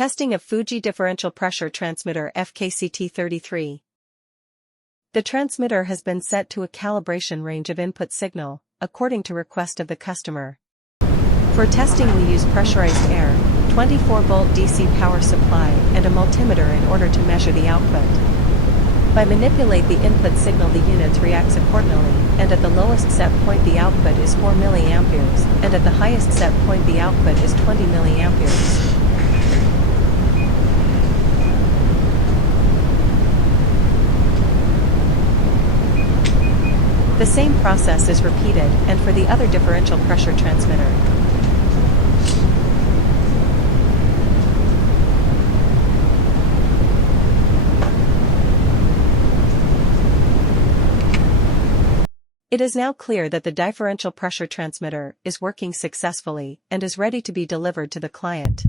Testing of Fuji Differential Pressure Transmitter FKCT33. The transmitter has been set to a calibration range of input signal, according to request of the customer. For testing we use pressurized air, 24-volt DC power supply and a multimeter in order to measure the output. By manipulate the input signal the units reacts accordingly, and at the lowest set point the output is 4 mA, and at the highest set point the output is 20 mA. The same process is repeated and for the other differential pressure transmitter. It is now clear that the differential pressure transmitter is working successfully and is ready to be delivered to the client.